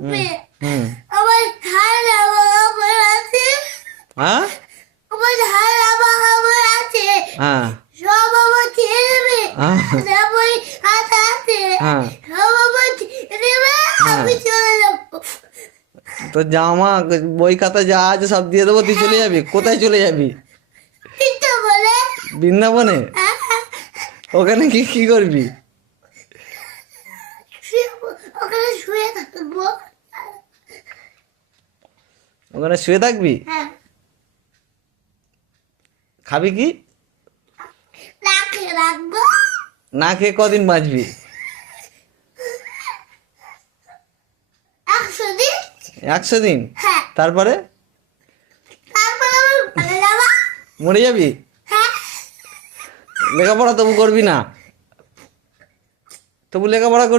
হুম হুম আমার ধান আমার আছে, হ্যাঁ আমার ধান আমার আছে, হ্যাঁ সব আমার খেয়ে নেবে। হ্যাঁ তারপরে হাত আছে, হ্যাঁ সব আমার খেয়ে নেবে। হ্যাঁ আমি চলে যাবো। তো জামা বই খাতা যা আছে সব দিয়ে দেবো, তুই চলে যাবি? কোথায় চলে যাবি? কিন্তু বলে বৃন্দাবনে? ওখানে কি কি করবি? ওখানে শুয়ে থাকবো। ওখানে শুয়ে থাকবি? হ্যাঁ, খাবি কি? রাখে রাখবো। না খেয়ে কদিন বাঁচবি? 100 দিন। 100 দিন? হ্যাঁ, তারপরে তারপর আমার মরে যাবো। মরে যাবি? হ্যাঁ, লেখাপড়া তবু করবি না? তবু লেখাপড়া